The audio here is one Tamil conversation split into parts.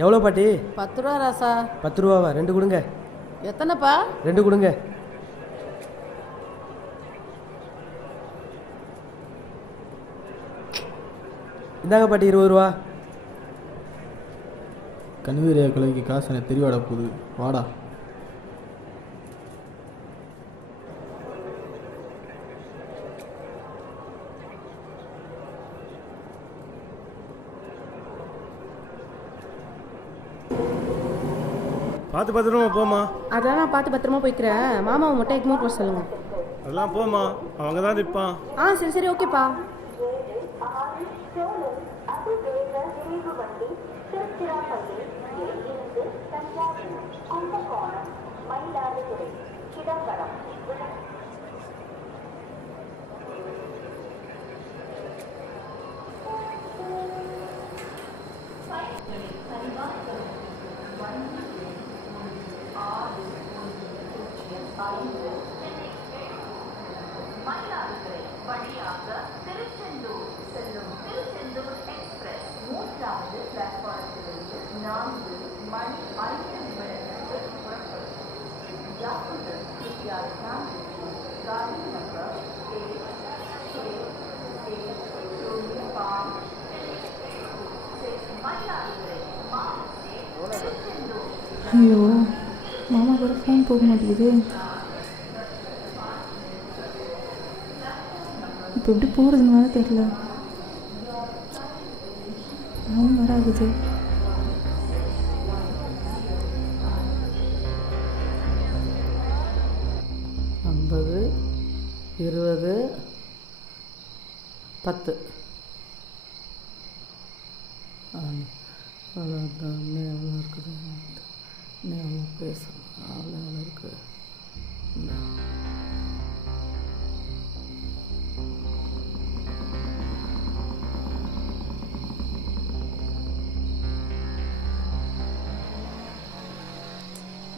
எவ்வளோ பாட்டி? 10 ரூபா ராசா. 10 ரூபாவா? 2 கொடுங்க. எத்தனைப்பா? 2 கொடுங்க. இந்தாங்க பாட்டி 20 ரூபா. கனிவீரிய கொலைக்கு காசு எனக்கு தெரியவாட போகுது, வாடா. பார்த்து பத்திரமா போமா. அதெல்லாம் நான் பார்த்து பத்திரமா போய்க்கிறேன். மாமாவை மட்டும் எக்மோட் போட சொல்லுங்க. அதெல்லாம் போமா, அவங்க தான் நிற்பான். சரி சரி ஓகேப்பா. ஐயோ, மாமா கூட ஃபோன் போக மாட்டேங்குது. இப்போ எப்படி போகிறதுன்னு வேறு தெரியல. ஃபோன் வர ஆகுது. ஐம்பது, 20, 10. இன்னும் எவ்வளோ இருக்குது? இன்னும் எவ்வளோ பேசணும்? அவ்வளோ எவ்வளோ இருக்குது?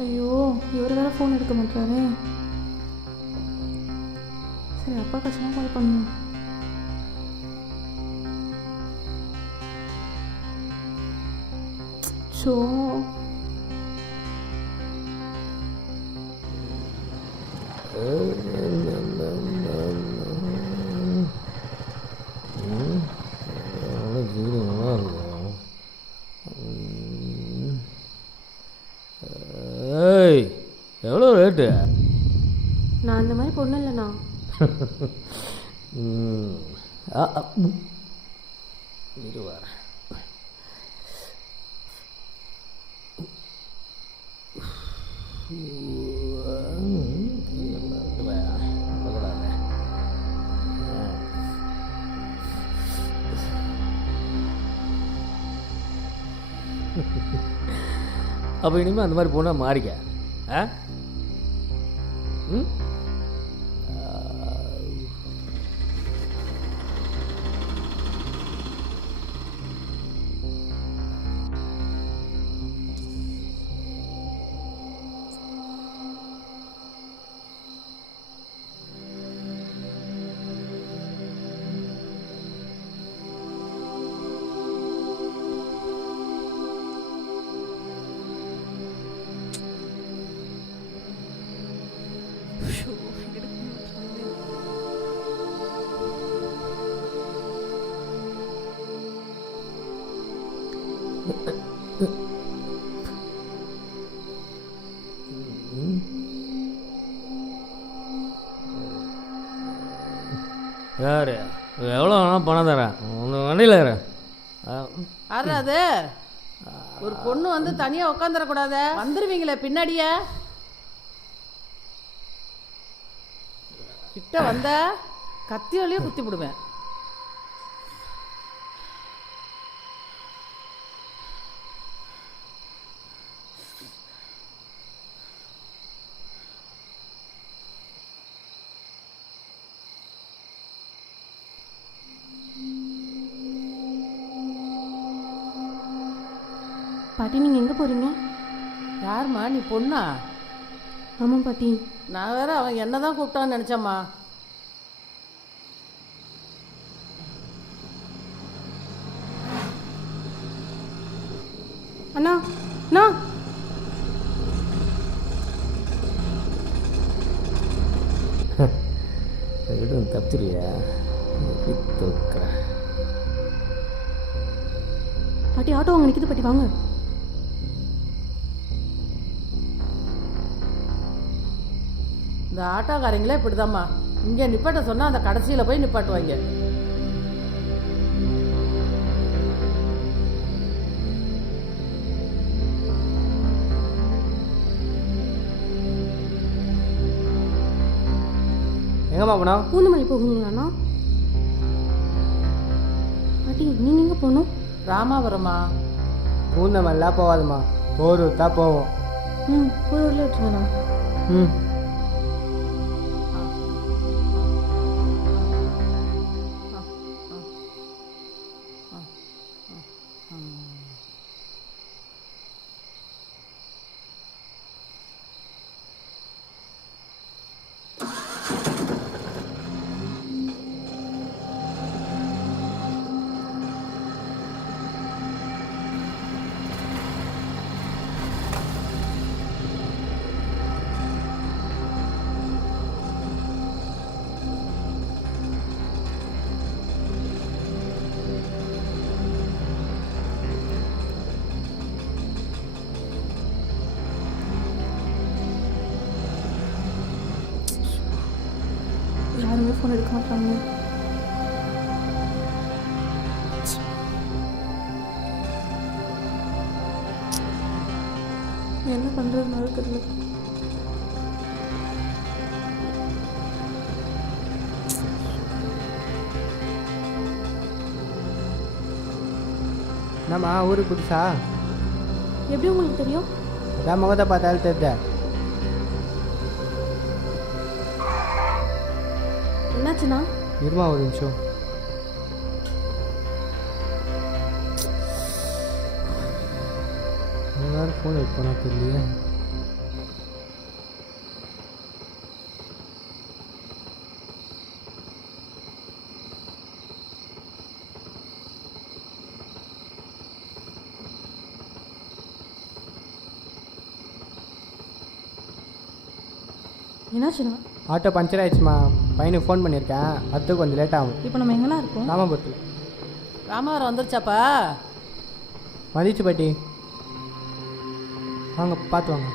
ஐயோ, இவர் வேறு ஃபோன் எடுக்க மாட்டாரு. சரி, அப்பா கஷ்டமாக கால் பண்ணணும். ஸோ எவ்வளோ ரேட்டு? நான் அந்த மாதிரி பொண்ணு இல்லைண்ணா. இருவா அப்போ இனிமேல் அந்த மாதிரி போனால் மாறிக்க. ம், யார் எவ்வளோ வேணால் பணம் தரேன், உங்கள் வண்டியில் இருக்கிறேன். அது ஒரு பொண்ணு வந்து தனியாக உட்காந்துடக்கூடாத, வந்துடுவீங்களே பின்னாடியே. கிட்ட வந்த கத்தியோலையே குத்தி விடுவேன். பாட்டி, நீங்கள் எங்கே போகிறீங்க? யாரும்மா நீ? பொண்ணா? ஆமாம் பாட்டி. நான் வேற அவன் என்ன தான் கூப்பிட்டான்னு நினச்சேம்மா. அண்ணா அண்ணா விடும் தப்பிச்சிருவியா தோக்குறேன். பாட்டி ஆட்டோ வாங்க நிற்கிது பாட்டி வாங்க. இந்த ஆட்டோக்காரங்களே இப்படிதாம்மா, இங்கே நிப்பாட்ட சொன்னால் அந்த கடைசியில் போய் நிப்பாட்டுவாங்க. எங்கம்மா போனா? பூந்தமல்லி போகுங்களாண்ணா? பாட்டி நீங்கள் எங்கே போகணும்? ராமாபுரமா? பூந்தமல்லாம் போகாதுமா, போரூர் தான் போவோம். ம் போரூரில் விட்டுருங்கண்ணா. ம் யாருமே ஃபோன் எடுக்க மாட்டாங்க. என்ன பண்ணுறதுனால தெரியல. என்னம்மா ஊருக்கு புதுசா? எப்படி உங்களுக்கு தெரியும்? அதான் முகத்தை பார்த்தாலும் தெரியுத. என்னாச்சுண்ணா? இருமா ஒரு நிமிஷம். எல்லாரும் ஃபோன் எடுத்து போனால் தெரியலையே. என்னாச்சுண்ணா? ஆட்டோ பஞ்சர் ஆயிடுச்சுமா, பையனுக்கு ஃபோன் பண்ணியிருக்கேன், அதுக்கு கொஞ்சம் லேட் ஆகும். இப்போ நம்ம எங்கண்ணா இருக்கோம்? ராமபுரத்தில். ராமாபுரம் வந்துருச்சாப்பா? மதிச்சு பாட்டி வாங்க பார்த்து வாங்க.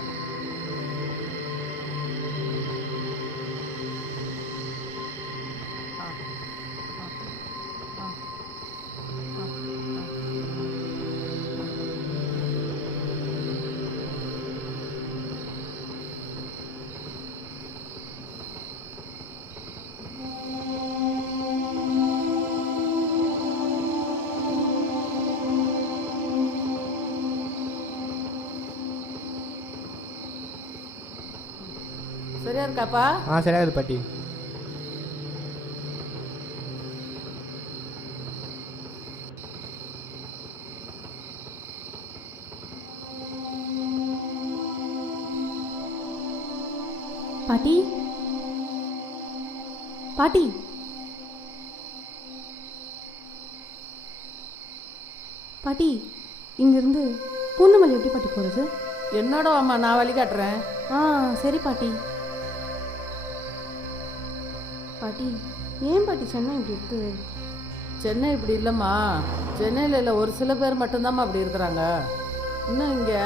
சரியா இருக்காப்பா? சரியாகுது பாட்டி. பாட்டி பாட்டி பாட்டி இங்கேருந்து பூந்தமல்லி எப்படி பாட்டி போகிறது? என்னோட அம்மா, நான் வழி காட்டுறேன். சரி பாட்டி. பாட்டி ஏன் பாட்டி சென்னை இப்படி இருக்கு? சென்னை இப்படி இல்லைம்மா, சென்னையில் இல்லை, ஒரு சில பேர் மட்டும்தாம்மா அப்படி இருக்கிறாங்க. இன்னும் இங்கே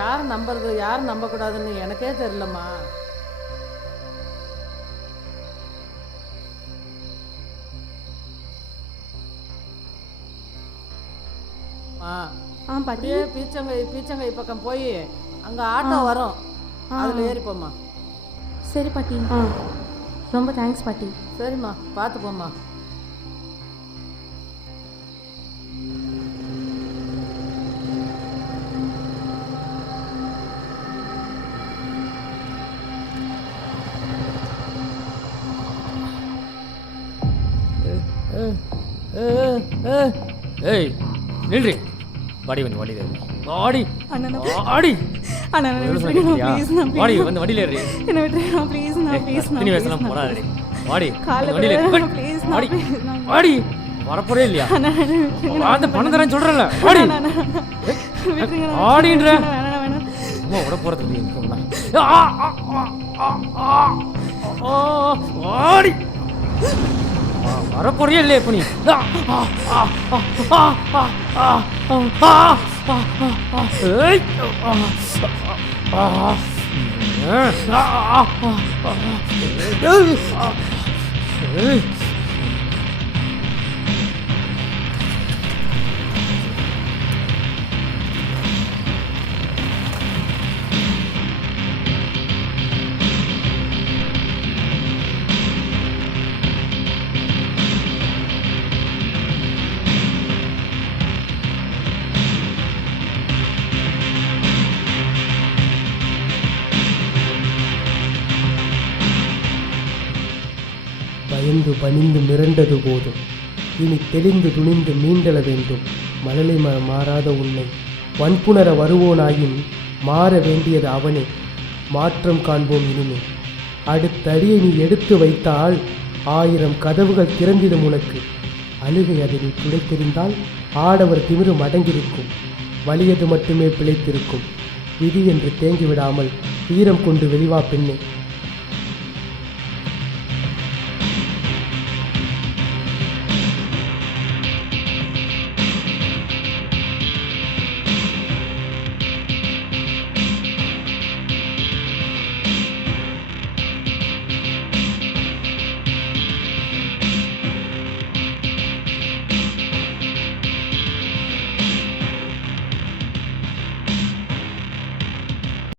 யார் நம்புறது யார் நம்பக்கூடாதுன்னு எனக்கே தெரியலம்மா. பாட்டி அப்படியே பீச்சங்கை பக்கம் போய் அங்கே ஆட்டோ வரும், அதில் ஏறிப்போம்மா. சரி பாட்டி. ரொம்ப தேங்க்ஸ் பாட்டி. சரிம்மா, பார்த்து போம்மா. ஏய் நில்றி, வாடி வந்து வண்டியில் ஏறி வாடி வாடி அண்ணா ப்ளீஸ் வாடி வந்து வண்டியில் ஏறி என்ன விட்டுறா ப்ளீஸ். இனி வயசுலாம் போடாதே. வாடி காலைல வண்டியில் ஏறி ப்ளீஸ் வாடி வாடி வரப்போறே இல்லையா அந்த பணம் தரேன்னு சொல்றேன்ல ஆடி ஆடின்ற அம்மா விட போறது இல்லையா ஆடி வரப்போறியே இல்லையா இப்போ நீ பயந்து பணிந்து மிரண்டது போதும், இனி தெளிந்து துணிந்து மீண்டெழ வேண்டும். மழலை மாறாத உன்னை வன்புணர வருவோனாயின் மாற வேண்டியது அவனே. மாற்றம் காண்போம் இனிமே. அடுத்தடியை நீ எடுத்து வைத்தால் 1000 கதவுகள் திறந்திடும் உனக்கு. அழுகை அதை நீ துடைத்தெறிந்தால் ஆடவர் திமிரு மடங்கியிருக்கும். வலியது மட்டுமே பிழைத்திருக்கும். விதி என்று தேங்கிவிடாமல் வீரம் கொண்டு வெளிவா பெண்ணே.